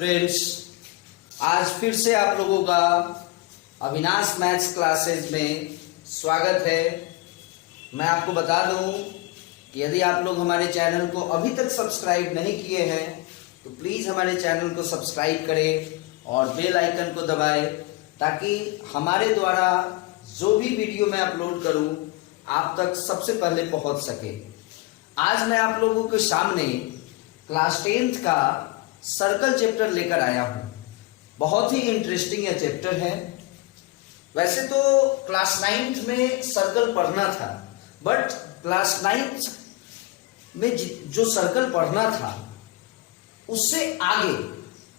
Students, आज फिर से आप लोगों का अविनाश मैथ्स क्लासेस में स्वागत है। मैं आपको बता दूं कि यदि आप लोग हमारे चैनल को अभी तक सब्सक्राइब नहीं किए हैं तो प्लीज़ हमारे चैनल को सब्सक्राइब करें और बेल आइकन को दबाएं ताकि हमारे द्वारा जो भी वीडियो मैं अपलोड करूं आप तक सबसे पहले पहुंच सके। आज मैं आप लोगों के सामने क्लास 10th का सर्कल चैप्टर लेकर आया हूं। बहुत ही इंटरेस्टिंग यह चैप्टर है। वैसे तो क्लास 9th में सर्कल पढ़ना था, बट क्लास 9th में जो सर्कल पढ़ना था उससे आगे,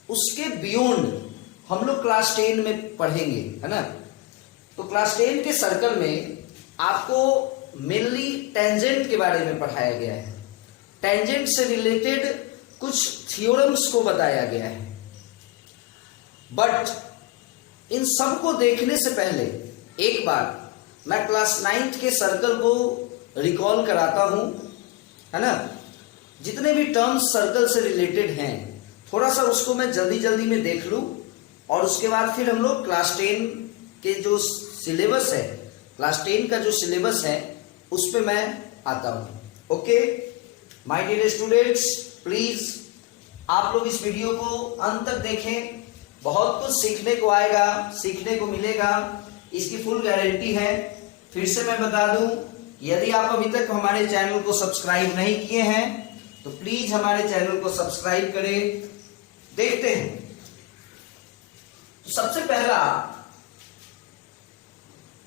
उसके बियॉन्ड हम लोग क्लास 10 में पढ़ेंगे, है ना। तो क्लास 10 के सर्कल में आपको मेनली टेंजेंट के बारे में पढ़ाया गया है। टेंजेंट से रिलेटेड कुछ थ्योरम्स को बताया गया है। बट इन सब को देखने से पहले एक बार मैं क्लास 9th के सर्कल को रिकॉल कराता हूं, है ना। जितने भी टर्म्स सर्कल से रिलेटेड हैं थोड़ा सा उसको मैं जल्दी जल्दी में देख लूं और उसके बाद फिर हम लोग क्लास 10 के जो सिलेबस है, क्लास 10 का जो सिलेबस है उस पे मैं आता हूं। Okay my dear students, please आप लोग इस वीडियो को अंत तक देखें। बहुत कुछ सीखने को आएगा, सीखने को मिलेगा, इसकी फुल गारंटी है। फिर से मैं बता दूं, यदि आप अभी तक हमारे चैनल को सब्सक्राइब नहीं किए हैं तो प्लीज हमारे चैनल को सब्सक्राइब करें। देखते हैं। तो सबसे पहला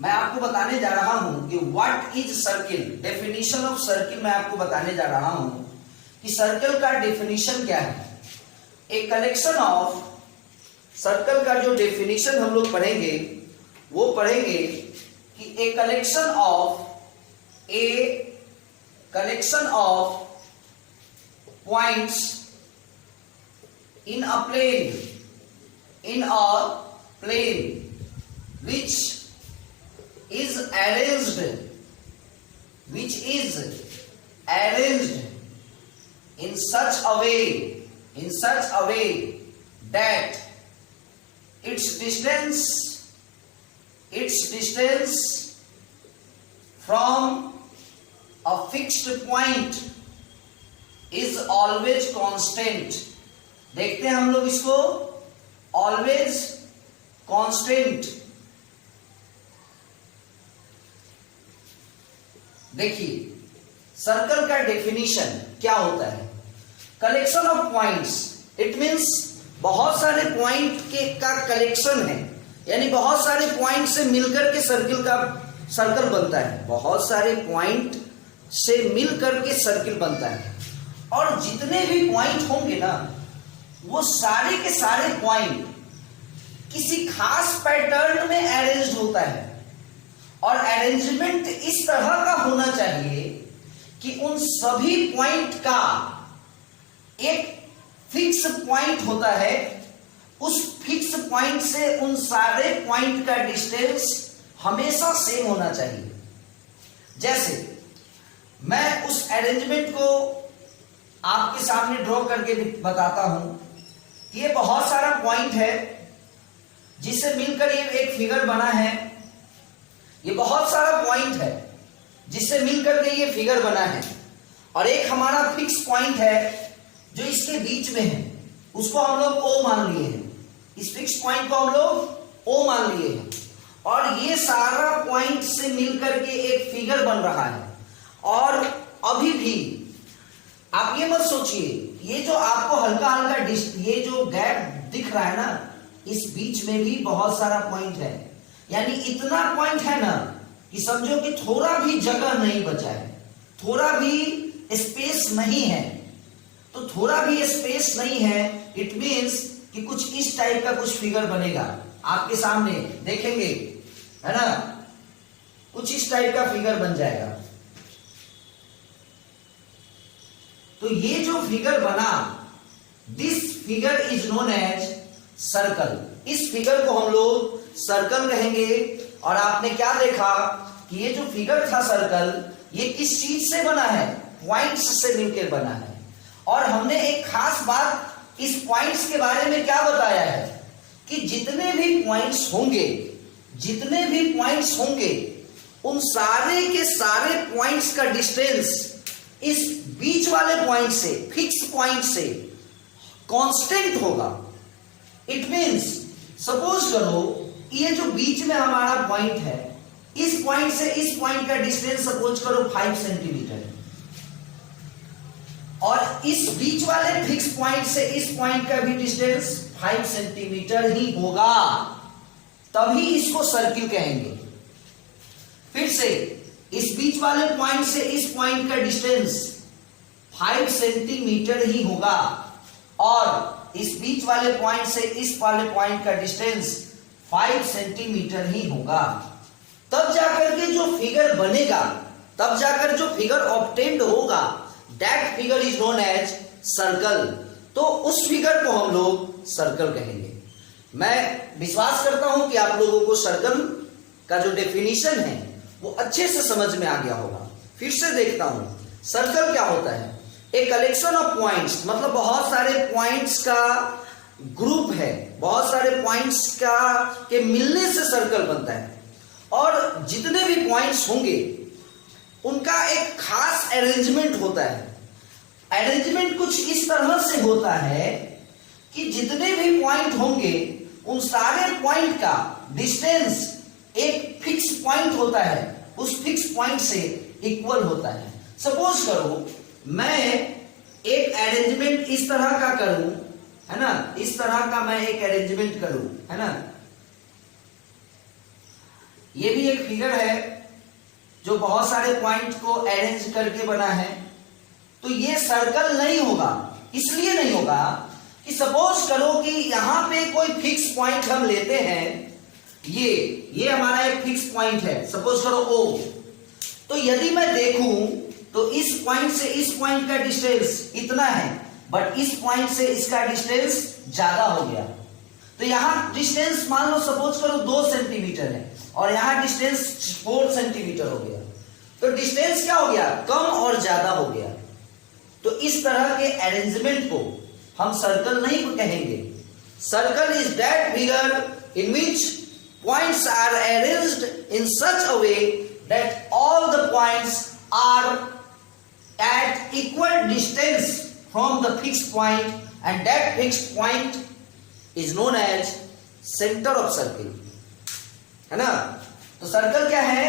मैं आपको बताने जा रहा हूं कि what is circle. Definition of circle मैं आपको बताने जा रहा हूं कि सर्कल का डेफिनेशन क्या है। ए कलेक्शन ऑफ, सर्कल का जो डेफिनेशन हम लोग पढ़ेंगे वो पढ़ेंगे कि a collection of points in a plane which is arranged in such a way that its distance from a fixed point is always constant। देखते हैं हम लोग इसको, always constant। देखिए सर्कल का डेफिनेशन क्या होता है। Collection of points, it means बहुत सारे पॉइंट का कलेक्शन है, यानी बहुत सारे पॉइंट से मिलकर के सर्कल बनता है। बहुत सारे पॉइंट से मिलकर के सर्कल बनता है और जितने भी पॉइंट होंगे ना वो सारे के सारे पॉइंट किसी खास पैटर्न में अरेंज होता है और अरेंजमेंट इस तरह का होना चाहिए कि उन सभी पॉइंट का एक फिक्स पॉइंट होता है। उस फिक्स पॉइंट से उन सारे पॉइंट का डिस्टेंस हमेशा सेम होना चाहिए। जैसे मैं उस अरेंजमेंट को आपके सामने ड्रॉ करके बताता हूं कि ये बहुत सारा पॉइंट है जिससे मिलकर ये एक फिगर बना है। ये बहुत सारा पॉइंट है जिससे मिलकर के ये फिगर बना है और एक हमारा फिक्स पॉइंट है जो इसके बीच में है, उसको हम लोग O मान लिए हैं। इस फिक्स पॉइंट को हम लोग O मान लिए हैं और ये सारा पॉइंट से मिलकर के एक फिगर बन रहा है। और अभी भी आप ये मत सोचिए, ये जो आपको हल्का हल्का ये जो गैप दिख रहा है ना, इस बीच में भी बहुत सारा पॉइंट है। यानी इतना पॉइंट है ना कि समझो कि थोड़ा भी जगह नहीं बचा है, थोड़ा भी स्पेस नहीं है। तो थोड़ा भी स्पेस नहीं है, इट मींस कि कुछ इस टाइप का कुछ फिगर बनेगा आपके सामने, देखेंगे, है ना। कुछ इस टाइप का फिगर बन जाएगा। तो ये जो फिगर बना, this figure is known as circle. इस फिगर को हम लोग सर्कल कहेंगे। और आपने क्या देखा कि ये जो फिगर था सर्कल, ये किस चीज से बना है, पॉइंट्स से मिलकर बना है। और हमने एक खास बात इस पॉइंट्स के बारे में क्या बताया है कि जितने भी पॉइंट्स होंगे उन सारे के सारे पॉइंट्स का डिस्टेंस इस बीच वाले पॉइंट से, फिक्स पॉइंट से कांस्टेंट होगा। इट मींस सपोज करो ये जो बीच में हमारा पॉइंट है, इस पॉइंट से इस पॉइंट का डिस्टेंस सपोज करो 5 सेंटीमीटर है, और इस बीच वाले फिक्स पॉइंट से इस पॉइंट का भी डिस्टेंस 5 सेंटीमीटर ही होगा, तभी इसको सर्किल कहेंगे। फिर से इस बीच वाले पॉइंट से इस पॉइंट का डिस्टेंस 5 सेंटीमीटर ही होगा, और इस बीच वाले पॉइंट से इस वाले पॉइंट का डिस्टेंस 5 सेंटीमीटर ही होगा। तब जाकर के जो फिगर बनेगा, तब जाकर जो फिगर ऑब्टेन्ड होगा, that figure is known as circle. तो उस फिगर को हम लोग सर्कल कहेंगे। मैं विश्वास करता हूं कि आप लोगों को सर्कल का जो डेफिनेशन है वो अच्छे से समझ में आ गया होगा। फिर से देखता हूं, सर्कल क्या होता है? ए कलेक्शन ऑफ पॉइंट्स, मतलब बहुत सारे पॉइंट्स का ग्रुप है, बहुत सारे पॉइंट्स का के मिलने से सर्कल बनता है। और जितने भी पॉइंट्स होंगे उनका एक खास अरेंजमेंट होता है। अरेंजमेंट कुछ इस तरह से होता है कि जितने भी पॉइंट होंगे उन सारे पॉइंट का डिस्टेंस एक फिक्स पॉइंट होता है, उस फिक्स पॉइंट से इक्वल होता है। सपोज करो मैं एक अरेंजमेंट इस तरह का करूं, है ना, इस तरह का मैं एक अरेंजमेंट करूं, है ना, ये भी एक फिगर है जो बहुत सारे पॉइंट को अरेंज करके बना है। तो ये सर्कल नहीं होगा। इसलिए नहीं होगा कि सपोज करो कि यहां पे कोई फिक्स पॉइंट हम लेते हैं, ये हमारा एक फिक्स पॉइंट है, सपोज करो O। तो यदि मैं देखूं तो इस पॉइंट से इस पॉइंट का डिस्टेंस इतना है, बट इस पॉइंट से इसका डिस्टेंस ज्यादा हो गया। तो यहां डिस्टेंस मान लो सपोज करो 2 सेंटीमीटर है, और यहां डिस्टेंस 4 सेंटीमीटर हो गया। तो डिस्टेंस क्या हो गया? कम और ज्यादा हो गया। तो इस तरह के अरेंजमेंट को हम सर्कल नहीं कहेंगे। Circle is that figure in which points are arranged in such a way that all the points are at equal distance from the fixed point, and that fixed point is known as centre of circle, है ना। तो circle क्या है?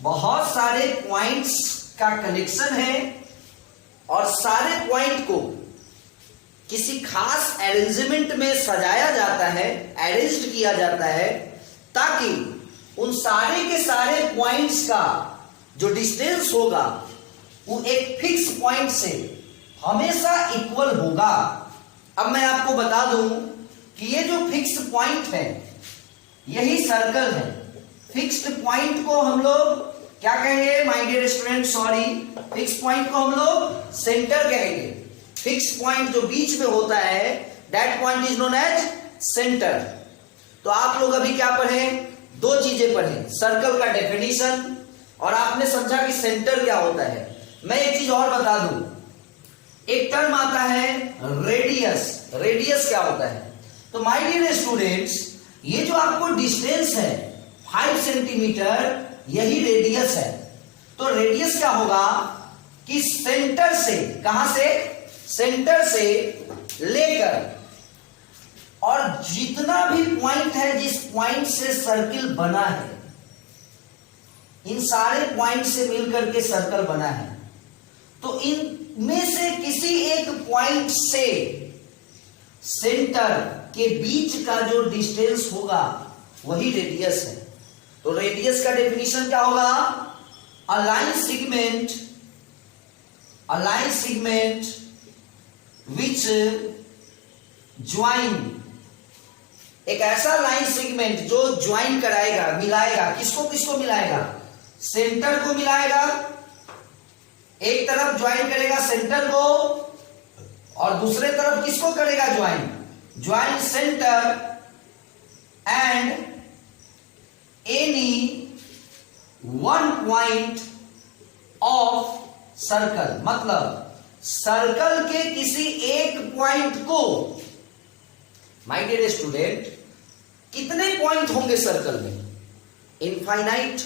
बहुत सारे points का collection है, और सारे पॉइंट को किसी खास अरेंजमेंट में सजाया जाता है, अरेंज्ड किया जाता है, ताकि उन सारे के सारे पॉइंट्स का जो डिस्टेंस होगा वो एक फिक्स पॉइंट से हमेशा इक्वल होगा। अब मैं आपको बता दूं कि ये जो फिक्स पॉइंट है यही सर्कल है। फिक्स्ड पॉइंट को हम लोग क्या कहेंगे my dear student? Sorry, fix point को हम लोग सेंटर कहेंगे। फिक्स पॉइंट जो बीच में होता है, that point is known as centre. तो आप लोग अभी क्या पढ़े? 2 चीजें पढ़े, सर्कल का डेफिनेशन, और आपने समझा कि सेंटर क्या होता है। मैं एक चीज और बता दूं, एक टर्म आता है रेडियस। रेडियस क्या होता है? तो माय डियर स्टूडेंट्स, ये जो आपको डिस्टेंस है 5 सेंटीमीटर, यही रेडियस है। तो रेडियस क्या होगा कि सेंटर से, कहां से? सेंटर से लेकर, और जितना भी पॉइंट है, जिस पॉइंट से सर्किल बना है, इन सारे पॉइंट से मिलकर के सर्कल बना है। तो इनमें से किसी एक पॉइंट से सेंटर के बीच का जो डिस्टेंस होगा वही रेडियस है। तो रेडियस का डेफिनेशन क्या होगा? A line segment which join, एक ऐसा लाइन सेगमेंट जो ज्वाइन कराएगा, मिलाएगा, किसको किसको मिलाएगा? सेंटर को मिलाएगा, एक तरफ ज्वाइन करेगा सेंटर को, और दूसरे तरफ किसको करेगा join centre and any one point of circle. मतलब सर्कल के किसी एक पॉइंट को माय डियर स्टूडेंट, कितने पॉइंट होंगे सर्कल में? इनफाइनाइट।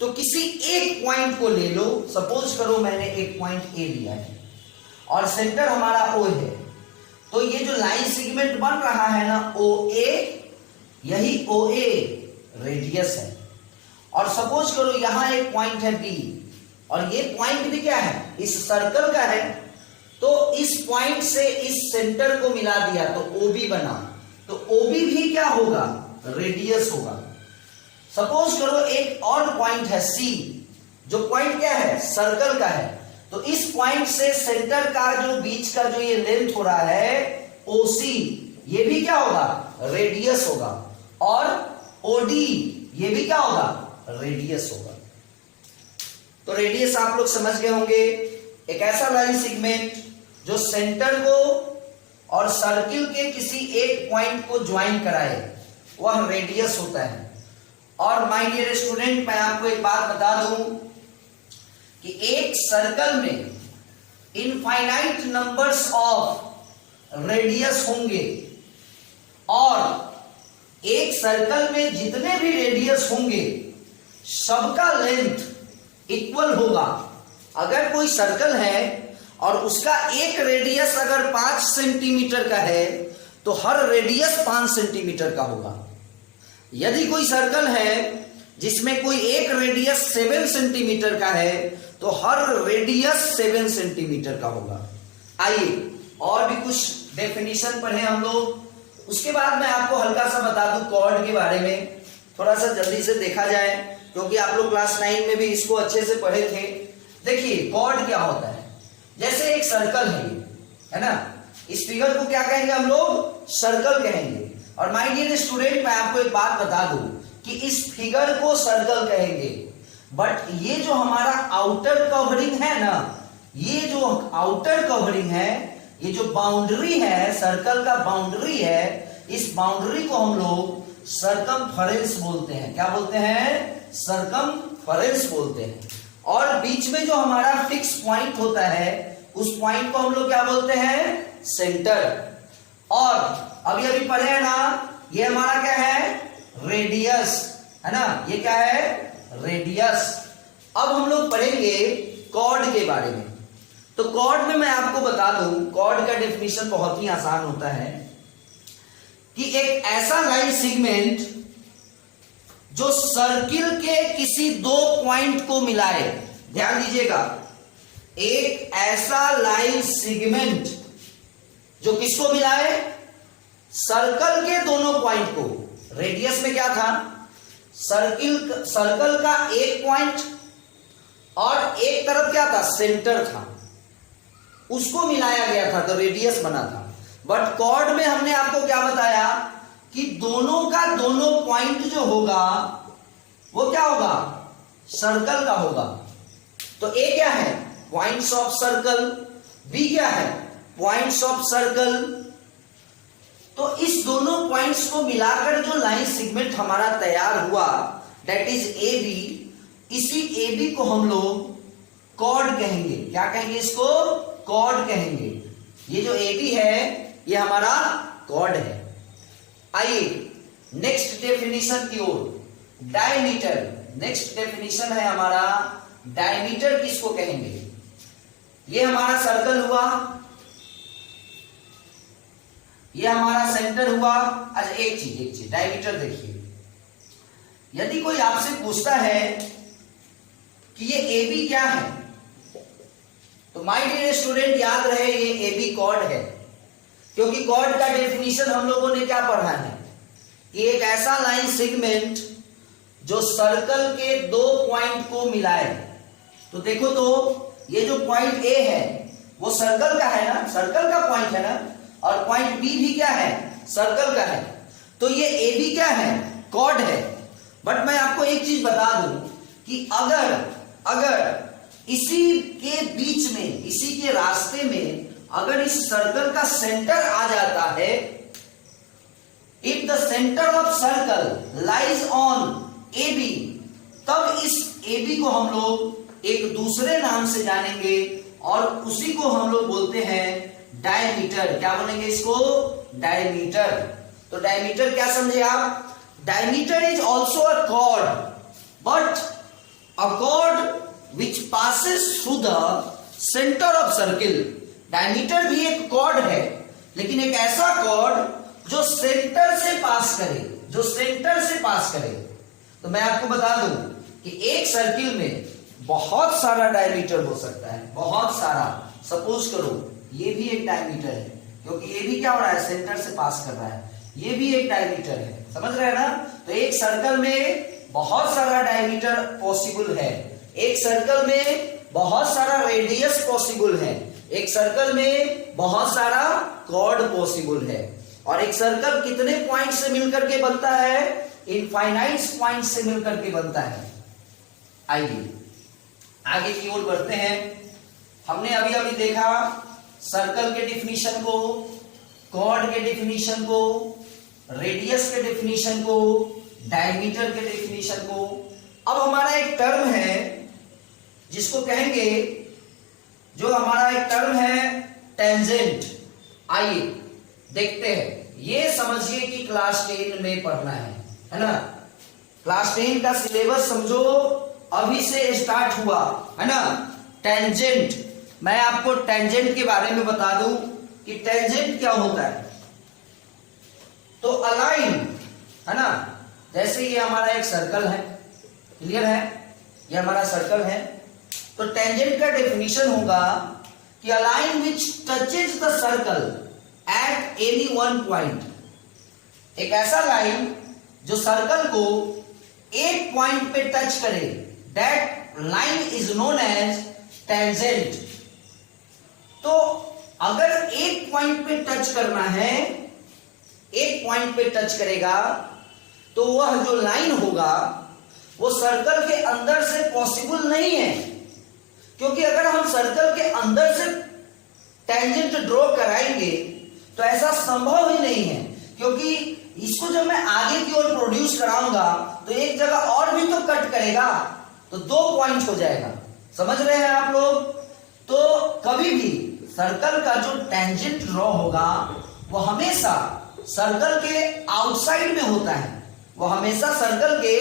तो किसी एक पॉइंट को ले लो, सपोज करो मैंने एक पॉइंट ए लिया है और सेंटर हमारा ओ है, तो ये जो लाइन सेगमेंट बन रहा है ना ओ ए, यही ओ ए रेडियस है। और सपोज करो यहां एक पॉइंट है बी और ये पॉइंट भी क्या है, इस सर्कल का है, तो इस पॉइंट से इस सेंटर को मिला दिया तो ओबी बना, तो ओबी भी क्या होगा, रेडियस होगा। सपोज करो एक और पॉइंट है सी, जो पॉइंट क्या है, सर्कल का है, तो इस पॉइंट से सेंटर का जो बीच का जो ये लेंथ हो रहा है ओसी, ये भी क्या होगा, रेडियस होगा। और ओडी ये भी क्या होगा, रेडियस होगा। तो रेडियस आप लोग समझ गए होंगे, एक ऐसा लाइन सेगमेंट जो सेंटर को और सर्किल के किसी एक पॉइंट को ज्वाइन कराए, वह रेडियस होता है। और माय डियर स्टूडेंट, मैं आपको एक बात बता दूं कि एक सर्कल में इनफाइनाइट नंबर्स ऑफ रेडियस होंगे और एक सर्कल में जितने भी रेडियस होंगे सबका लेंथ इक्वल होगा। अगर कोई सर्कल है और उसका एक रेडियस अगर 5 सेंटीमीटर का है तो हर रेडियस 5 सेंटीमीटर का होगा। यदि कोई सर्कल है जिसमें कोई एक रेडियस 7 सेंटीमीटर का है तो हर रेडियस 7 सेंटीमीटर का होगा। आइए और भी कुछ डेफिनेशन पढ़े हम लोग, उसके बाद मैं आपको हल्का सा बता दूं कॉर्ड के बारे में, थोड़ा सा जल्दी से देखा जाए क्योंकि आप लोग क्लास 9 में भी इसको अच्छे से पढ़े थे। देखिए कॉर्ड क्या होता है, जैसे एक सर्कल है ना, इस फिगर को क्या कहेंगे हम लोग, सर्कल कहेंगे। और माय डियर स्टूडेंट, मैं आपको एक बात बता दूं कि इस फिगर को सर्कल कहेंगे, बट ये जो हमारा आउटर कवरिंग है ना, ये जो आउटर कवरिंग है, ये जो बाउंड्री है, सर्कल का बाउंड्री है, इस बाउंड्री को हम लोग सरकमफेरेंस बोलते हैं। क्या बोलते हैं, सरकमफेरेंस बोलते हैं। और बीच में जो हमारा फिक्स पॉइंट होता है उस पॉइंट को हम लोग क्या बोलते हैं, सेंटर। और अभी अभी पढ़े हैं ना, ये हमारा क्या है, रेडियस है ना, ये क्या है, रेडियस। अब हम लोग पढ़ेंगे कॉर्ड के बारे में। तो कॉर्ड में मैं आपको बता दूं, कॉर्ड का डेफिनेशन बहुत ही आसान होता है कि एक ऐसा लाइन सेगमेंट जो सर्किल के किसी दो पॉइंट को मिलाए। ध्यान दीजिएगा, एक ऐसा लाइन सेगमेंट जो किसको मिलाए, सर्कल के दोनों पॉइंट को। रेडियस में क्या था, सर्कल का एक पॉइंट और एक तरफ क्या था, सेंटर था, उसको मिलाया गया था तो रेडियस बना था। बट कॉर्ड में हमने आपको क्या बताया कि दोनों का दोनों पॉइंट जो होगा वो क्या होगा, सर्कल का होगा। तो ए क्या है, पॉइंट्स ऑफ सर्कल, बी क्या है, पॉइंट्स ऑफ सर्कल। तो इस दोनों पॉइंट्स को मिलाकर जो लाइन सेगमेंट हमारा तैयार हुआ, दैट इज ए बी, इसी ए बी को हम लोग कॉर्ड कहेंगे। क्या कहेंगे इसको, कॉर्ड कहेंगे। ये जो ए बी है ये हमारा कॉर्ड है। आइए नेक्स्ट डेफिनेशन की ओर, डायमीटर। नेक्स्ट डेफिनेशन है हमारा डायमीटर, किसको कहेंगे। ये हमारा सर्कल हुआ, ये हमारा सेंटर हुआ। अच्छा एक चीज डायमीटर देखिए, यदि कोई आपसे पूछता है कि ये ए बी क्या है, तो माय डियर स्टूडेंट याद रहे ये ए बी कॉर्ड है, क्योंकि कॉर्ड का डेफिनेशन हम लोगों ने क्या पढ़ा है कि एक ऐसा लाइन सेगमेंट जो सर्कल के दो पॉइंट को मिलाए। तो देखो, तो ये जो पॉइंट ए है वो सर्कल का है ना, सर्कल का पॉइंट है ना, और पॉइंट बी भी क्या है, सर्कल का है। तो ये ए बी क्या है, कॉर्ड है। बट मैं आपको एक चीज बता दूं कि अगर इसी के बीच में, इसी के रास्ते में अगर इस सर्कल का सेंटर आ जाता है, if the centre of circle lies on A B, तब इस ए बी को हम लोग एक दूसरे नाम से जानेंगे और उसी को हम लोग बोलते हैं डायमीटर। क्या बोलेंगे इसको, डायमीटर। तो डायमीटर क्या समझे आप? Diameter is also a cord, but a cord which passes through the centre of circle. Diameter भी एक कॉर्ड है, लेकिन एक ऐसा कॉर्ड जो सेंटर से पास करे, जो सेंटर से पास करे। तो मैं आपको बता दूं कि एक सर्किल में बहुत सारा डायमीटर हो सकता है, बहुत सारा। सपोज करो ये भी एक डायमीटर है, क्योंकि ये भी क्या हो रहा है, सेंटर से पास कर रहा है। ये भी एक डायमीटर है, समझ रहे हैं ना? तो एक सर्कल में बहुत सारा डायमीटर पॉसिबल है, एक सर्कल में बहुत सारा रेडियस पॉसिबल है, एक सर्कल में बहुत सारा कॉर्ड पॉसिबल है। और एक सर्कल कितने पॉइंट से मिलकर के बनता है? इनफाइनाइट पॉइंट से मिलकर के बनता है। आइए आगे की ओर बढ़ते हैं। हमने अभी अभी देखा सर्कल के डिफिनीशन को, कॉर्ड के डिफिनीशन को, रेडियस के डिफिनीशन को, डायमीटर के डिफिनीशन को। अब हमारा एक टर्म है जिसको कहेंगे, जो हमारा एक टर्म है टेंजेंट। आइए देखते हैं। ये समझिए कि क्लास 10 में पढ़ना है ना? क्लास 10 का सिलेबस समझो अभी से स्टार्ट हुआ है ना? टेंजेंट, मैं आपको टेंजेंट के बारे में बता दूं कि टेंजेंट क्या होता है। तो अलाइन है ना, जैसे ये हमारा एक सर्कल है, क्लियर है? ये हमारा सर्कल है। तो टेंजेंट का डेफिनेशन होगा कि a line which touches the circle at any one point. एक ऐसा लाइन जो सर्कल को एक पॉइंट पे टच करे, that line is known as tangent. तो अगर एक पॉइंट पे टच करना है, एक पॉइंट पे टच करेगा, तो वह जो लाइन होगा वो सर्कल के अंदर से पॉसिबल नहीं है। क्योंकि अगर हम सर्कल के अंदर से टेंजेंट ड्रॉ कराएंगे तो ऐसा संभव ही नहीं है, क्योंकि इसको जब मैं आगे की ओर प्रोड्यूस कराऊंगा तो एक जगह और भी तो कट करेगा, तो 2 पॉइंट हो जाएगा। समझ रहे हैं आप लोग? तो कभी भी सर्कल का जो टेंजेंट ड्रॉ होगा वो हमेशा सर्कल के आउटसाइड में होता है, वो हमेशा सर्कल के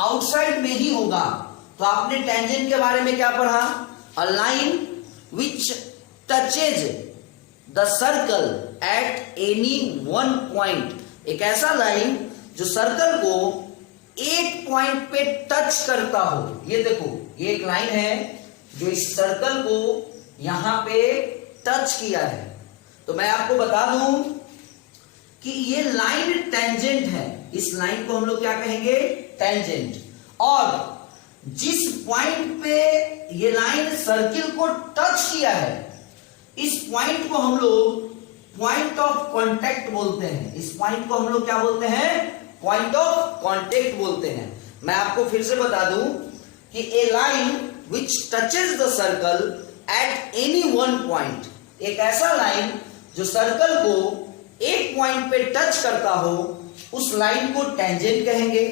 आउटसाइड में ही होगा। तो आपने टेंजेंट के बारे में क्या पढ़ा? A line which touches the circle at any one point. एक ऐसा लाइन जो सर्कल को एक पॉइंट पे टच करता हो। ये देखो, ये एक लाइन है जो इस सर्कल को यहां पे टच किया है। तो मैं आपको बता दूं कि ये लाइन टेंजेंट है। इस लाइन को हम लोग क्या कहेंगे? टेंजेंट। और जिस पॉइंट पे ये लाइन सर्किल को टच किया है, इस पॉइंट को हम लोग पॉइंट ऑफ कांटेक्ट बोलते हैं। इस पॉइंट को हम लोग क्या बोलते हैं? पॉइंट ऑफ कांटेक्ट बोलते हैं। मैं आपको फिर से बता दूं कि a line which touches the circle at any one point, एक ऐसा लाइन जो सर्कल को एक पॉइंट पे टच करता हो, उस लाइन को टेंजेंट कहेंगे।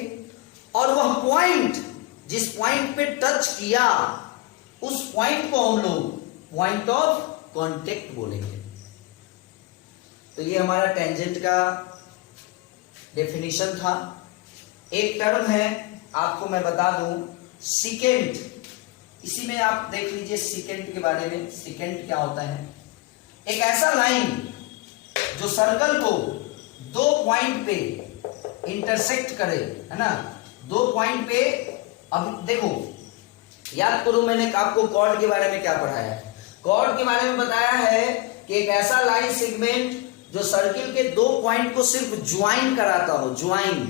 और वह पॉइंट जिस पॉइंट पे टच किया, उस पॉइंट को हम लोग पॉइंट ऑफ कांटेक्ट बोलेंगे। तो ये हमारा टेंजेंट का डेफिनेशन था। एक टर्म है, आपको मैं बता दूं, सीकेंट। इसी में आप देख लीजिए सीकेंट के बारे में। सीकेंट क्या होता है? एक ऐसा लाइन जो सर्कल को 2 पॉइंट पे इंटरसेक्ट करे, है ना? 2 पॉइंट पे। अब देखो, याद करो मैंने आपको कॉर्ड के बारे में क्या पढ़ाया है। कॉर्ड के बारे में बताया है कि एक ऐसा लाइन सेगमेंट जो सर्किल के 2 पॉइंट को सिर्फ ज्वाइन कराता हो, ज्वाइन,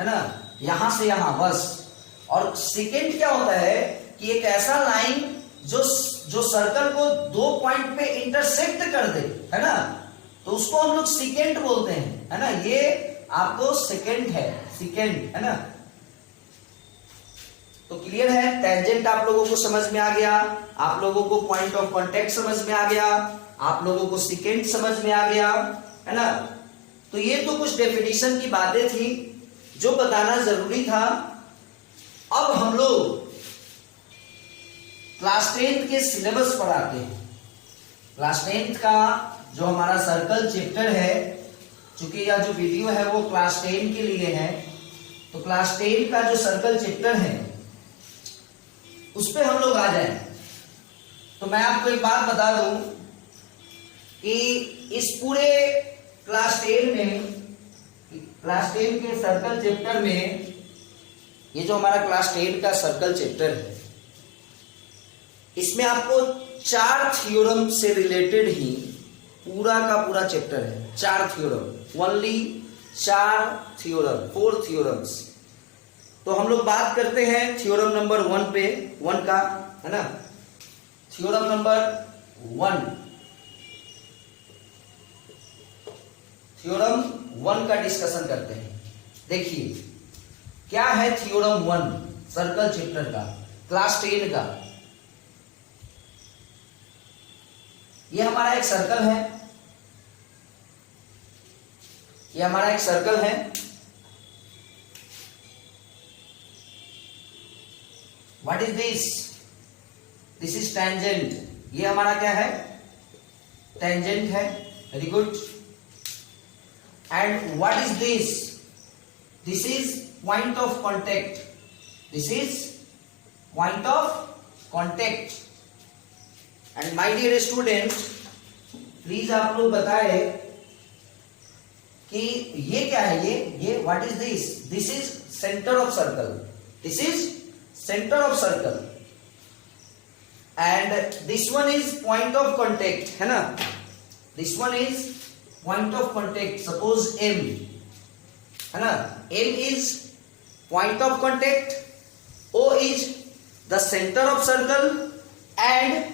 है ना, यहां से यहां, बस। और सेकेंड क्या होता है कि एक ऐसा लाइन जो सर्कल को 2 पॉइंट पे इंटरसेक्ट कर दे, है ना, तो उसको हम लोग सेकेंड बोलते हैं, है ना। ये आपको सेकेंड है, सेकेंड, है ना। तो क्लियर है? टेंजेंट आप लोगों को समझ में आ गया, आप लोगों को पॉइंट ऑफ कांटेक्ट समझ में आ गया, आप लोगों को सेकेंड समझ में आ गया, है ना। तो ये तो कुछ डेफिनेशन की बातें थी जो बताना जरूरी था। अब हम लोग क्लास 10 के सिलेबस पढ़ाते हैं। क्लास 10 का जो हमारा सर्कल चैप्टर है, चूंकि यह जो वीडियो है वो क्लास 10 के लिए है, तो क्लास 10 का जो सर्कल चैप्टर है उस पे हम लोग आ जाए। तो मैं आपको एक बात बता दूं कि इस पूरे क्लास 10 के सर्कल चैप्टर में, ये जो हमारा क्लास 10 का सर्कल चैप्टर है, इसमें आपको 4 थ्योरम से रिलेटेड ही पूरा का पूरा चैप्टर है। 4 थ्योरम, ओनली 4 थ्योरम, 4 थ्योरम्स। तो हम लोग बात करते हैं थ्योरम नंबर 1 पे, 1 का, है ना। थ्योरम नंबर 1, थ्योरम 1 का डिस्कशन करते हैं। देखिए क्या है थ्योरम 1 सर्कल चैप्टर का, क्लास 10 का। ये हमारा एक सर्कल है, ये हमारा एक सर्कल है। What is this? This is tangent. ये हमारा क्या है? टेंजेंट है। Very good. And what is this? This is point of contact. This is point of contact. And my dear student, please आप लोग बताए कि ये क्या है? ये what is this? This is centre of circle. This is centre of circle and this one is point of contact, है ना। This one is point of contact, suppose M, है ना। M is point of contact, O is the centre of circle and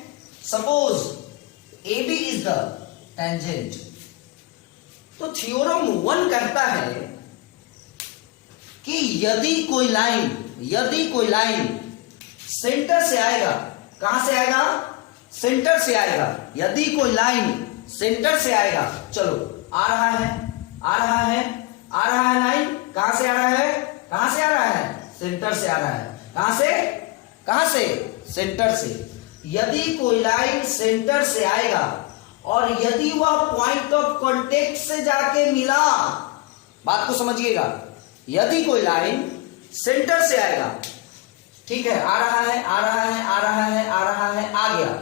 suppose AB is the tangent. तो theorem 1 कहता है कि यदि कोई लाइन सेंटर से आएगा, कहां से आएगा? सेंटर से आएगा। यदि कोई लाइन सेंटर से आएगा, चलो आ रहा है लाइन, कहां से आ रहा है? कहां से आ रहा है? सेंटर से आ रहा है। कहां से? सेंटर से। यदि कोई लाइन सेंटर से आएगा और यदि वह पॉइंट ऑफ कॉन्टेक्ट से जाके मिला, बात को समझिएगा, यदि कोई लाइन सेंटर से आएगा, ठीक है, आ रहा है, आ गया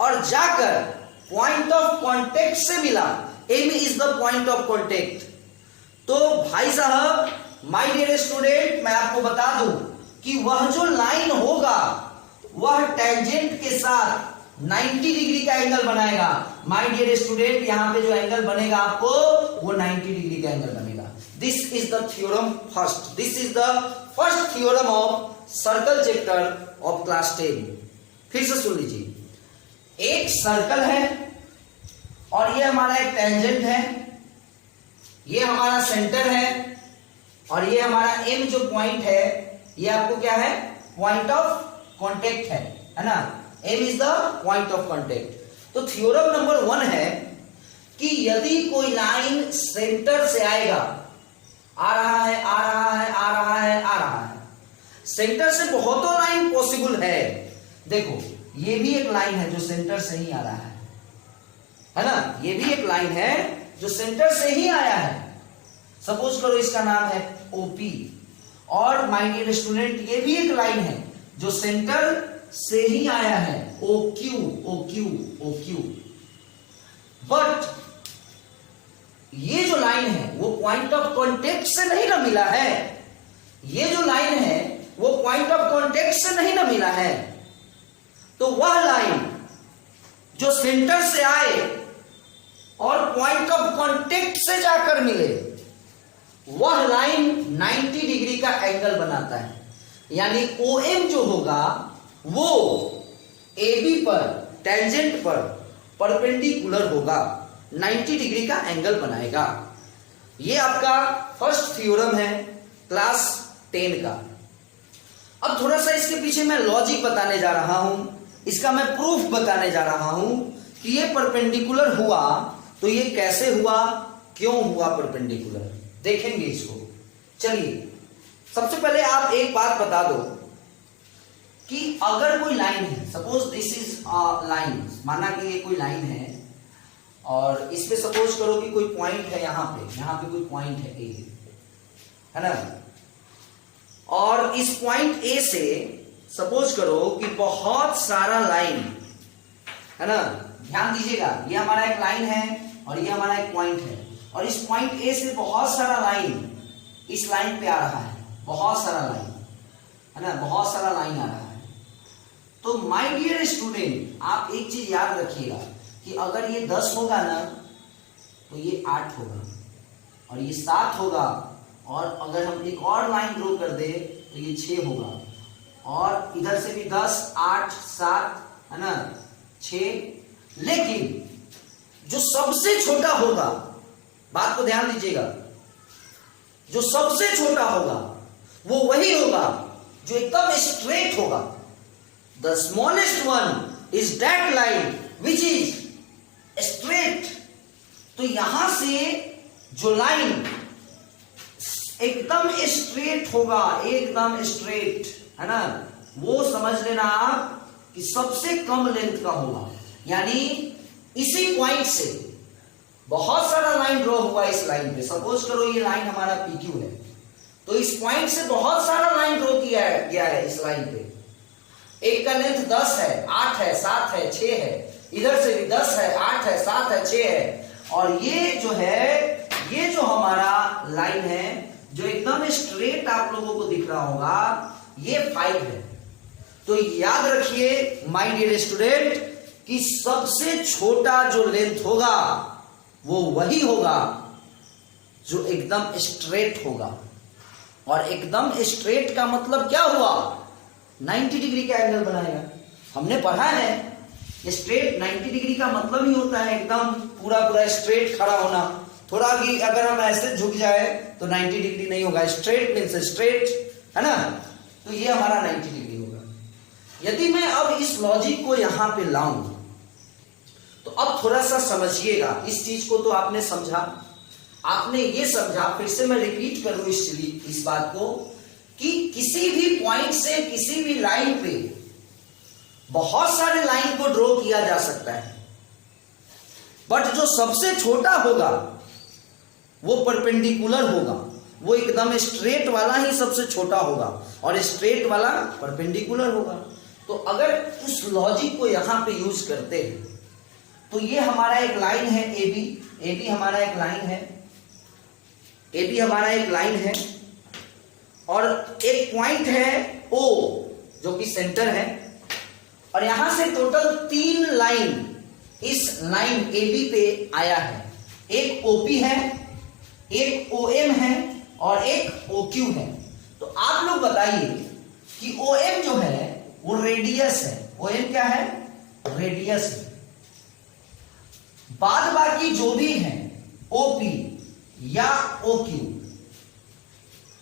और जाकर पॉइंट ऑफ कॉन्टेक्ट से मिला, M is the point of contact, तो भाई साहब, माय डियर स्टूडेंट, मैं आपको बता दूं कि वह जो लाइन होगा वह टेंजेंट के साथ 90 डिग्री का एंगल बनाएगा। माय डियर स्टूडेंट, यहां पे जो एंगल बनेगा आपको वो 90 डिग्री का एंगल बनेगा। This is the theorem first. This is the first theorem of circle chapter of class 10। फिर से सुन लीजिए, एक सर्कल है और ये हमारा एक टेंजेंट है, ये हमारा सेंटर है और ये हमारा M जो पॉइंट है, ये आपको क्या है? पॉइंट ऑफ कॉन्टेक्ट है ना। M is the point of contact. तो थ्योरम नंबर 1 है कि यदि कोई लाइन सेंटर से आएगा, आ रहा है, सेंटर से बहुतों लाइन पॉसिबल है। देखो ये भी एक लाइन है जो सेंटर से ही आ रहा है ना। ये भी एक लाइन है जो सेंटर से ही आया है। सपोज करो इसका नाम है OP और माय डियर स्टूडेंट, ये भी एक लाइन है जो सेंटर से ही आया है, OQ। बट ये जो लाइन है वो पॉइंट ऑफ कॉन्टेक्ट से नहीं ना मिला है। ये जो लाइन है वो पॉइंट ऑफ कॉन्टेक्ट से नहीं ना मिला है। तो वह लाइन जो सेंटर से आए और पॉइंट ऑफ कॉन्टेक्ट से जाकर मिले, वह लाइन 90 डिग्री का एंगल बनाता है। यानी OM जो होगा वो AB पर, टेंजेंट पर परपेंडिकुलर होगा, 90 डिग्री का एंगल बनाएगा। ये आपका फर्स्ट थ्योरम है क्लास 10 का। अब थोड़ा सा इसके पीछे मैं लॉजिक बताने जा रहा हूं, इसका मैं प्रूफ बताने जा रहा हूं कि ये परपेंडिकुलर हुआ तो ये कैसे हुआ, क्यों हुआ परपेंडिकुलर, देखेंगे इसको। चलिए सबसे पहले आप एक बात बता दो कि अगर कोई लाइन है, सपोज दिस इज लाइन, माना कि ये कोई लाइन है और इसमें सपोज करो कि कोई पॉइंट है, यहाँ पे कोई पॉइंट है ए, है ना, और इस पॉइंट ए से सपोज करो कि बहुत सारा लाइन, है ना, ध्यान दीजिएगा, ये हमारा एक लाइन है और ये हमारा एक पॉइंट है, और इस पॉइंट ए से बहुत सारा लाइन इस लाइन पे आ रहा है, बहुत सारा लाइन, है ना, बहुत सारा लाइन आ रहा है। तो माय डियर स्टूडेंट, आप एक चीज याद रखिएगा कि अगर ये 10 होगा ना तो ये 8 होगा और ये 7 होगा, और अगर हम एक और लाइन ड्रॉ कर दे तो ये 6 होगा, और इधर से भी 10, 8, 7, है ना, 6। लेकिन जो सबसे छोटा होगा, बात को ध्यान दीजिएगा, जो सबसे छोटा होगा वो वही होगा जो एकदम स्ट्रेट होगा। The smallest one is that line which is straight. तो यहां से जो लाइन एकदम स्ट्रेट होगा, एकदम स्ट्रेट, है ना, वो समझ लेना आप कि सबसे कम लेंथ का होगा। यानी इसी पॉइंट से बहुत सारा लाइन ड्रॉ हुआ इस लाइन पे, सपोज करो ये लाइन हमारा PQ है, तो इस पॉइंट से बहुत सारा लाइन ड्रॉ किया गया है इस लाइन पे। एक का लेंथ 10 है, 8 है, 7 है, 6 है, इधर से भी 10 है, 8 है, 7 है, 6 है, और ये जो है, ये जो हमारा लाइन है जो एकदम स्ट्रेट आप लोगों को दिख रहा होगा, ये 5 है। तो याद रखिए माय डियर स्टूडेंट कि सबसे छोटा जो लेंथ होगा वो वही होगा जो एकदम स्ट्रेट होगा। और एकदम स्ट्रेट का मतलब क्या हुआ? 90 डिग्री का एंगल बनाएगा। हमने पढ़ा है स्ट्रेट 90 डिग्री का मतलब ही होता है एकदम पूरा पूरा स्ट्रेट खड़ा होना। थोड़ा भी अगर हम ऐसे झुक जाए तो 90 डिग्री नहीं होगा। स्ट्रेट मीन्स स्ट्रेट, है ना। तो ये हमारा 90 डिग्री होगा। यदि मैं अब इस लॉजिक को यहां पे लाऊं तो अब थोड़ा सा समझिएगा इस चीज को। तो आपने समझा, आपने ये समझा, फिर से मैं रिपीट करूं इस बात को कि किसी भी पॉइंट से किसी भी लाइन पे बहुत सारे लाइन को ड्रॉ किया जा सकता है, बट जो सबसे छोटा होगा वो परपेंडिकुलर होगा, वो एकदम स्ट्रेट वाला ही सबसे छोटा होगा और स्ट्रेट वाला परपेंडिकुलर होगा। तो अगर उस लॉजिक को यहां पे यूज करते हैं तो ये हमारा एक लाइन है AB हमारा एक लाइन है, AB हमारा एक लाइन है, और एक पॉइंट है O जो कि सेंटर है, और यहां से टोटल 3 लाइन इस लाइन AB पे आया है। एक OP है, एक OM है और एक OQ है। तो आप लोग बताइए कि OM जो है वो रेडियस है। OM क्या है? रेडियस है। बाद बाकी जो भी है OP या OQ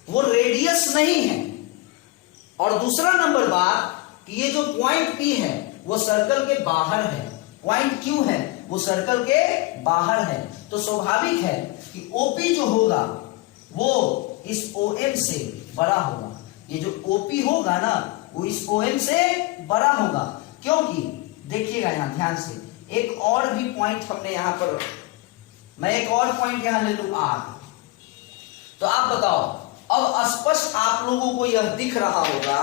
वो रेडियस नहीं है। और दूसरा नंबर बात कि ये जो पॉइंट P है वो सर्कल के बाहर है, पॉइंट Q है वो सर्कल के बाहर है। तो स्वाभाविक है कि OP जो होगा वो इस OM से बड़ा होगा। ये जो OP होगा ना वो इस OM से बड़ा होगा, क्योंकि देखिएगा यहां ध्यान से, एक और भी पॉइंट हमने यहां पर, मैं एक और पॉइंट यहां ले लूं R। तो आप बताओ, अब स्पष्ट आप लोगों को यह दिख रहा होगा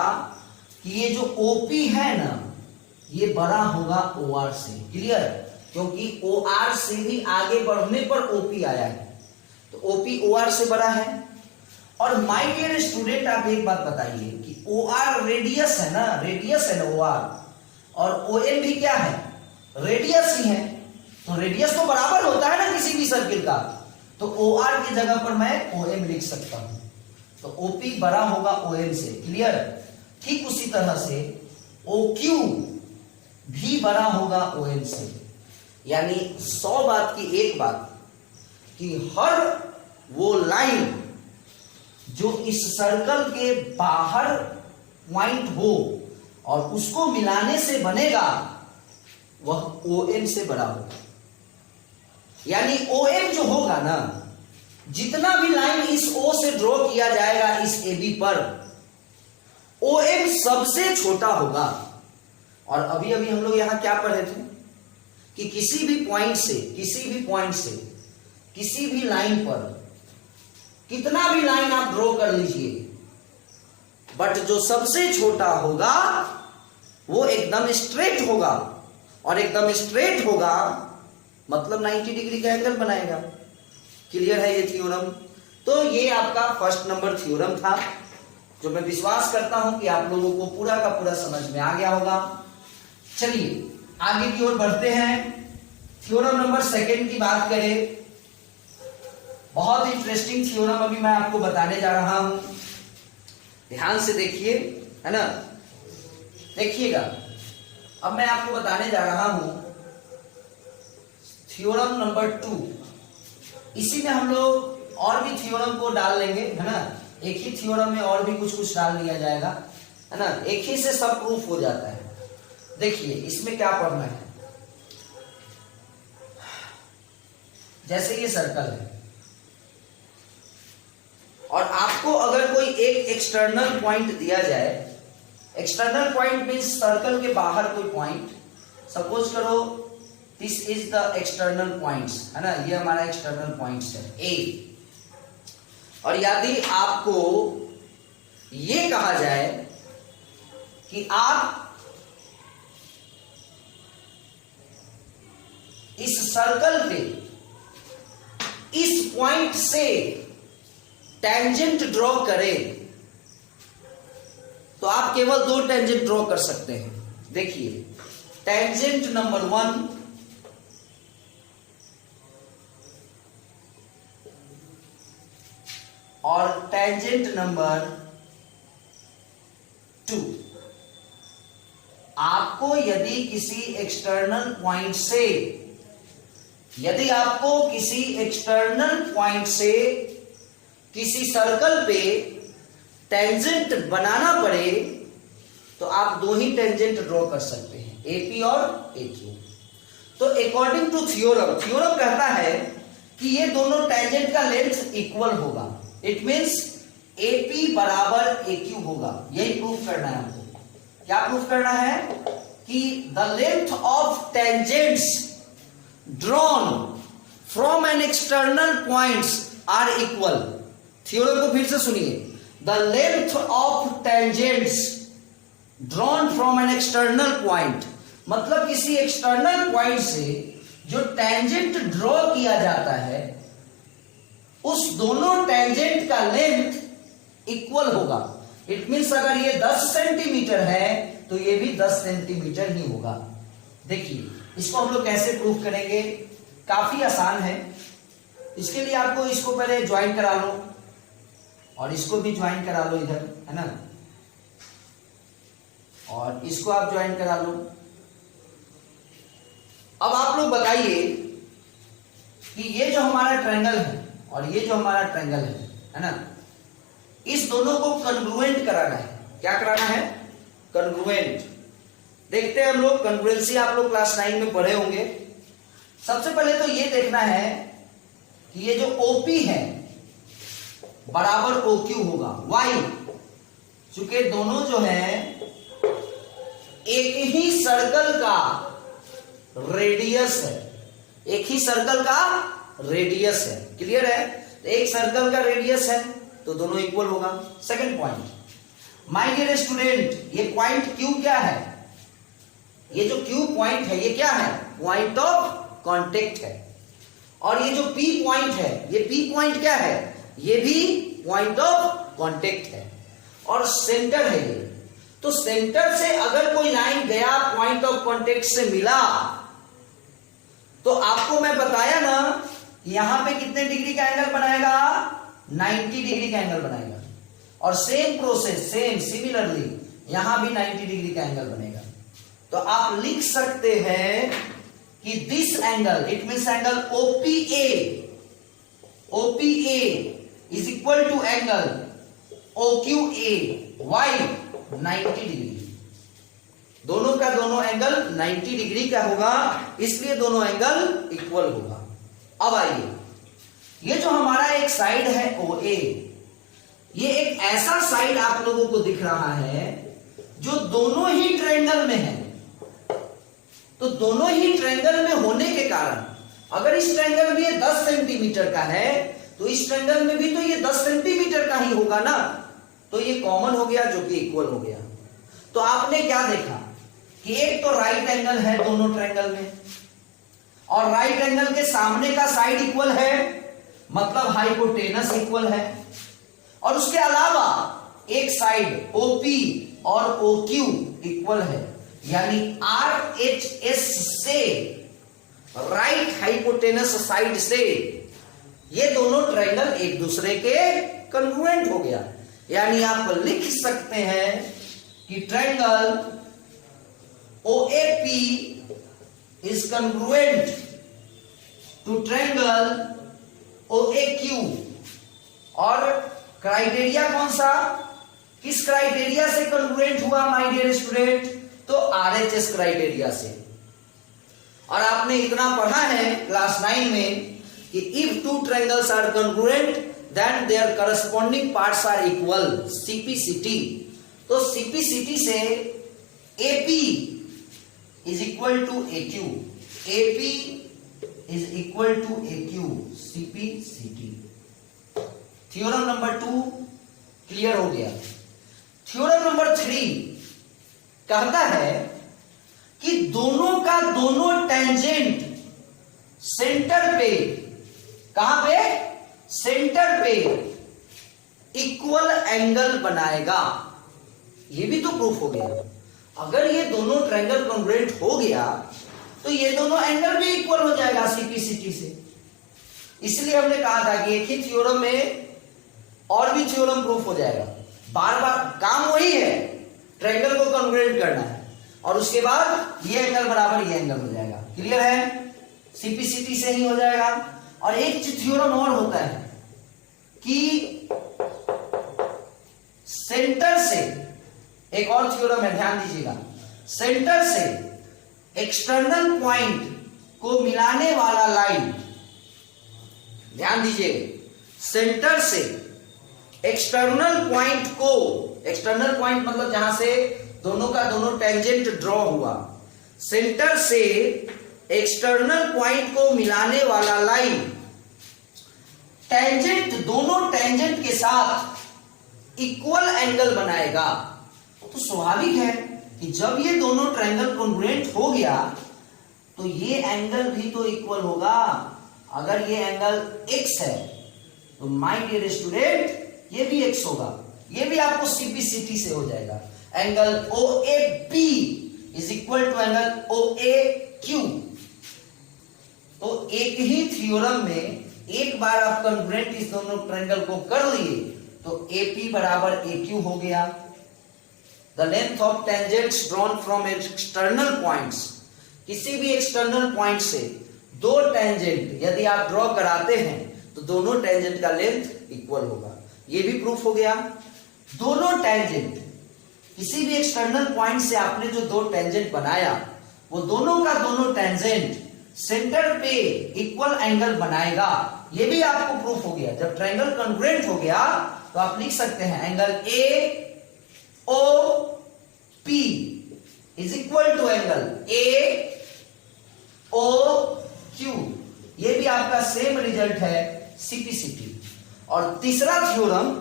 कि ये जो OP है ना ये बड़ा होगा OR से। क्लियर? क्योंकि OR से भी आगे बढ़ने पर OP आया है, तो OP OR से बड़ा है। और माय डियर स्टूडेंट आप एक बात बताइए कि OR रेडियस है ना, रेडियस है ना OR, और OM भी क्या है? रेडियस ही है। तो रेडियस तो बराबर होता है ना किसी भी सर्किल का, तो OR की जगह पर मैं OM लिख सकता हूं। तो OP बड़ा होगा OM से। क्लियर? ठीक उसी तरह से OQ भी बड़ा होगा OM से। यानी 100 बात की एक बात कि हर वो लाइन जो इस सर्कल के बाहर पॉइंट हो और उसको मिलाने से बनेगा वह OM से बड़ा होगा। यानी OM जो होगा ना, जितना भी लाइन इस O से ड्रॉ किया जाएगा इस AB पर, OM सबसे छोटा होगा। और अभी अभी हम लोग यहां क्या पढ़े थे कि किसी भी पॉइंट से किसी भी लाइन पर कितना भी लाइन आप ड्रॉ कर लीजिए, बट जो सबसे छोटा होगा वो एकदम स्ट्रेट होगा, और एकदम स्ट्रेट होगा मतलब 90 डिग्री का एंगल बनाएगा। क्लियर है ये थ्योरम? तो ये आपका फर्स्ट नंबर थ्योरम था, जो मैं विश्वास करता हूं कि आप लोगों को पूरा का पूरा समझ में आ गया होगा। चलिए आगे की ओर बढ़ते हैं। थ्योरम नंबर सेकंड की बात करें, बहुत इंटरेस्टिंग थ्योरम अभी मैं आपको बताने जा रहा हूं, ध्यान से देखिए, है ना, देखिएगा। अब मैं आपको बताने जा रहा हूं थ्योरम नंबर 2। इसी में हम लोग और भी थ्योरम को डाल लेंगे, है ना, एक ही थ्योरम में और भी कुछ कुछ डाल दिया जाएगा, है ना, एक ही से सब प्रूफ हो जाता है। देखिए इसमें क्या पढ़ना है, जैसे ये सर्कल है और आपको अगर कोई एक एक्सटर्नल पॉइंट दिया जाए, एक्सटर्नल पॉइंट मीन्स सर्कल के बाहर कोई पॉइंट, सपोज करो this is the external points, है ना, ये हमारा एक्सटर्नल पॉइंट्स है ए, और यदि आपको ये कहा जाए कि आप इस सर्कल पे इस पॉइंट से टेंजेंट ड्रॉ करें, तो आप केवल 2 टेंजेंट ड्रॉ कर सकते हैं। देखिए टेंजेंट नंबर 1 और टेंजेंट नंबर 2। आपको यदि किसी एक्सटर्नल पॉइंट से, यदि आपको किसी एक्सटर्नल पॉइंट से किसी सर्कल पे टेंजेंट बनाना पड़े, तो आप 2 ही टेंजेंट ड्रॉ कर सकते हैं, एपी और एक्यू। तो अकॉर्डिंग टू थ्योरम, थ्योरम कहता है कि ये दोनों टेंजेंट का लेंथ इक्वल होगा, इट मींस एपी बराबर एक्यू होगा। यही प्रूफ करना है हमको। क्या प्रूफ करना है? कि the length of tangents drawn from an external points are equal. Theorem को फिर से सुनिए, the length of tangents drawn from an external point, मतलब किसी एक्सटर्नल पॉइंट से जो टेंजेंट ड्रॉ किया जाता है, उस दोनों टेंजेंट का लेंथ इक्वल होगा। इट मींस अगर ये 10 सेंटीमीटर है तो ये भी 10 सेंटीमीटर ही होगा। देखिए इसको हम लोग कैसे प्रूफ करेंगे, काफी आसान है। इसके लिए आपको इसको पहले ज्वाइन करा लो और इसको भी ज्वाइन करा लो इधर, है ना, और इसको आप ज्वाइन करा लो। अब आप लोग बताइए कि ये जो हमारा ट्रायंगल है और ये जो हमारा ट्रायंगल है ना, इस दोनों को कन्ग्रुएंट कराना है। क्या कराना है? कन्ग्रुएंट। देखते हैं हम लोग, कन्ग्रुएंसी आप लोग क्लास 9 में पढ़े होंगे। सबसे पहले तो ये देखना है कि ये जो ओपी है बराबर ओक्यू होगा। वाई? चूंकि दोनों जो है एक ही सर्कल का रेडियस है, एक ही सर्कल का रेडियस है। क्लियर है? एक सर्कल का रेडियस है तो दोनों इक्वल होगा। Second point, my dear student, ये पॉइंट क्यू क्या है? ये जो क्यू पॉइंट है ये क्या है? पॉइंट ऑफ कांटेक्ट है। और ये जो पी पॉइंट है, ये पी पॉइंट क्या है? ये भी पॉइंट ऑफ कांटेक्ट है। और सेंटर है ये, तो सेंटर से अगर कोई लाइन गया पॉइंट ऑफ कांटेक्ट से मिला, तो आपको मैं बताया ना यहां पे कितने डिग्री का एंगल बनाएगा? 90 डिग्री का एंगल बनाएगा। और सेम प्रोसेस, सेम सिमिलरली यहां भी 90 डिग्री का एंगल बनेगा। तो आप लिख सकते हैं कि this angle, it means angle OPA, OPA is equal to angle OQA। Why? 90 degree. दोनों का दोनों एंगल 90 डिग्री का होगा, इसलिए दोनों एंगल इक्वल होगा। अब आइए, ये जो हमारा एक साइड है OA, ये एक ऐसा साइड आप लोगों को दिख रहा है जो दोनों ही ट्रायंगल में है। तो दोनों ही ट्रायंगल में होने के कारण अगर इस ट्रायंगल में ये 10 सेंटीमीटर का है तो इस ट्रायंगल में भी तो ये 10 सेंटीमीटर का ही होगा ना, तो ये कॉमन हो गया जो कि इक्वल हो गया। तो आपने क्या देखा कि एक तो राइट एंगल है दोनों ट्रायंगल में, और राइट एंगल के सामने का साइड इक्वल है, मतलब हाइपोटेनस इक्वल है, और उसके अलावा एक साइड OP और OQ इक्वल है, यानी RHS से राइट हाइपोटेनस साइड से ये दोनों ट्रायंगल एक दूसरे के कॉन्ग्रुएंट हो गया। यानी आप लिख सकते हैं कि triangle OAP is congruent to triangle OAQ, और क्राइटेरिया कौन सा, किस क्राइटेरिया से कॉन्ग्रुएंट हुआ माय डियर स्टूडेंट, तो RHS क्राइटेरिया से। और आपने इतना पढ़ा है क्लास 9 में कि if two triangles are congruent then their corresponding parts are equal, CPCT। तो CPCT से AP is equal to AQ, AP is equal to AQ, CPCT। Theorem number 2 clear हो गया। थ्योरम नंबर 3 कहता है कि दोनों का दोनों टेंजेंट सेंटर पे, कहां पे, सेंटर पे इक्वल एंगल बनाएगा। ये भी तो प्रूफ हो गया। अगर ये दोनों ट्रायंगल कॉन्ग्रुएंट हो गया तो ये दोनों एंगल भी इक्वल हो जाएगा CPCT से। इसलिए हमने कहा था कि एक ही थ्योरम में और भी थ्योरम प्रूफ हो जाएगा। बार बार काम वही है, ट्रायंगल को कॉन्ग्रुएंट करना है, और उसके बाद ये एंगल बराबर ये एंगल हो जाएगा। क्लियर है, CPCT से ही हो जाएगा। और एक थ्योरम और होता है कि सेंटर से, एक और थ्योरम है, ध्यान दीजिएगा, सेंटर से एक्सटर्नल पॉइंट को मिलाने वाला लाइन, ध्यान दीजिए, सेंटर से एक्सटर्नल पॉइंट को, एक्सटर्नल पॉइंट मतलब जहां से दोनों का दोनों टेंजेंट ड्रॉ हुआ, सेंटर से एक्सटर्नल पॉइंट को मिलाने वाला लाइन टेंजेंट, दोनों टेंजेंट के साथ इक्वल एंगल बनाएगा। तो स्वाभाविक है कि जब ये दोनों ट्रायंगल कॉन्ग्रुएंट हो गया तो ये एंगल भी तो इक्वल होगा। अगर ये एंगल x है तो माय डियर स्टूडेंट ये भी x होगा, ये भी आपको CPCT से हो जाएगा। Angle OAP is equal to angle OAQ। तो एक ही थ्योरम में एक बार आप कॉन्ग्रुएंट इस दोनों ट्रायंगल को कर लिए तो AP बराबर AQ हो गया। The length of tangents drawn from external points, किसी भी एक्सटर्नल पॉइंट से दो टेंजेंट यदि आप ड्रॉ कराते हैं तो दोनों टेंजेंट का लेंथ इक्वल होगा। ये भी प्रूफ हो गया। दोनों टेंजेंट, किसी भी एक्सटर्नल पॉइंट से आपने जो दो टेंजेंट बनाया वो दोनों का दोनों टेंजेंट सेंटर पे इक्वल एंगल बनाएगा। ये भी आपको प्रूफ हो गया। जब ट्रायंगल कॉन्ग्रुएंट हो गया तो आप लिख सकते हैं angle AOP is equal to angle AOQ। ये भी आपका सेम रिजल्ट है CPCT। और तीसरा थ्योरम,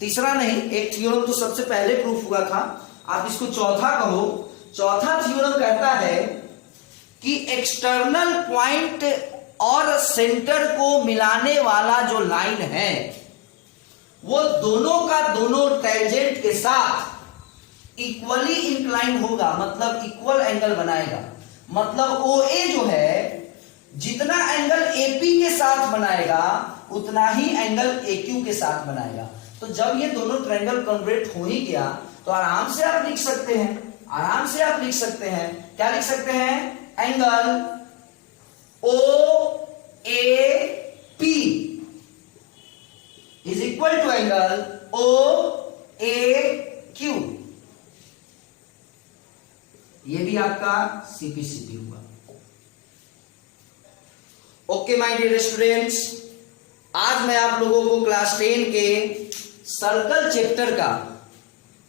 तीसरा नहीं, एक थ्योरम तो सबसे पहले प्रूफ हुआ था, आप इसको चौथा कहो। चौथा थ्योरम कहता है कि एक्सटर्नल पॉइंट और सेंटर को मिलाने वाला जो लाइन है वो दोनों का दोनों टेंजेंट के साथ इक्वली इंक्लाइन होगा, मतलब इक्वल एंगल बनाएगा। मतलब OA जो है जितना एंगल AP के साथ बनाएगा उतना ही एंगल AQ के साथ बनाएगा। तो जब ये दोनों ट्रायंगल कॉन्ग्रुएंट हो ही गया तो आराम से आप लिख सकते हैं, आराम से आप लिख सकते हैं, क्या लिख सकते हैं, angle OAP is equal to angle OAQ। ये भी आपका CPCT हुआ। ओके माय डियर स्टूडेंट्स, आज मैं आप लोगों को क्लास 10 के सर्कल चैप्टर का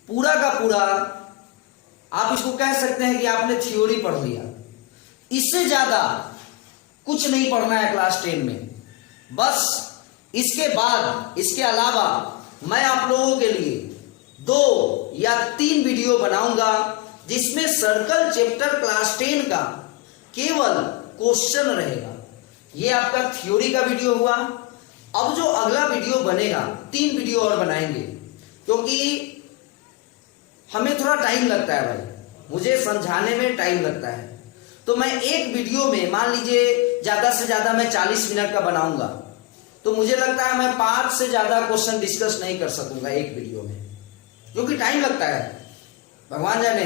पूरा, आप इसको कह सकते हैं कि आपने थ्योरी पढ़ लिया। इससे ज्यादा कुछ नहीं पढ़ना है क्लास 10 में। बस इसके बाद, इसके अलावा मैं आप लोगों के लिए 2 या 3 वीडियो बनाऊंगा जिसमें सर्कल चैप्टर क्लास 10 का केवल क्वेश्चन रहेगा। ये आपका थ्योरी का वीडियो हुआ। अब जो अगला वीडियो बनेगा, 3 वीडियो और बनाएंगे, क्योंकि हमें थोड़ा टाइम लगता है भाई, मुझे समझाने में टाइम लगता है। तो मैं एक वीडियो में, मान लीजिए ज्यादा से ज्यादा मैं 40 मिनट का बनाऊंगा, तो मुझे लगता है मैं 5 से ज्यादा क्वेश्चन डिस्कस नहीं कर सकूंगा एक वीडियो में, क्योंकि टाइम लगता है। भगवान जाने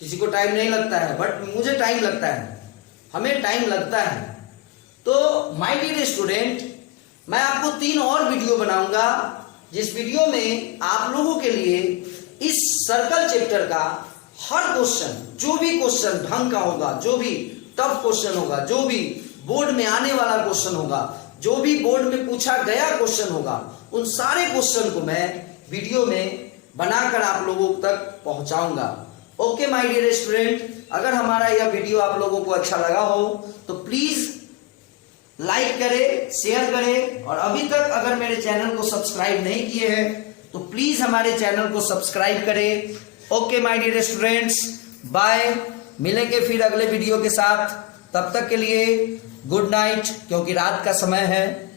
किसी को टाइम नहीं लगता है, बट मुझे टाइम लगता है, हमें टाइम लगता है। तो माय डियर स्टूडेंट, मैं आपको 3 और वीडियो बनाऊंगा जिस वीडियो में आप लोगों के लिए इस सर्कल चैप्टर का हर क्वेश्चन, जो भी क्वेश्चन ढंग का होगा, जो भी टफ क्वेश्चन होगा, जो भी बोर्ड में आने वाला क्वेश्चन होगा, जो भी बोर्ड में पूछा गया क्वेश्चन होगा, उन सारे क्वेश्चन को मैं वीडियो में बनाकर आप लोगों तक पहुंचाऊंगा। ओके माय डियर स्टूडेंट, अगर हमारा यह वीडियो आप लोगों को अच्छा लगा हो तो प्लीज लाइक करें, शेयर करें, और अभी तक अगर मेरे चैनल को सब्सक्राइब नहीं किए हैं तो प्लीज हमारे चैनल को सब्सक्राइब करें। Okay my dear students, bye. मिलेंगे फिर अगले वीडियो के साथ, तब तक के लिए गुड नाइट, क्योंकि रात का समय है।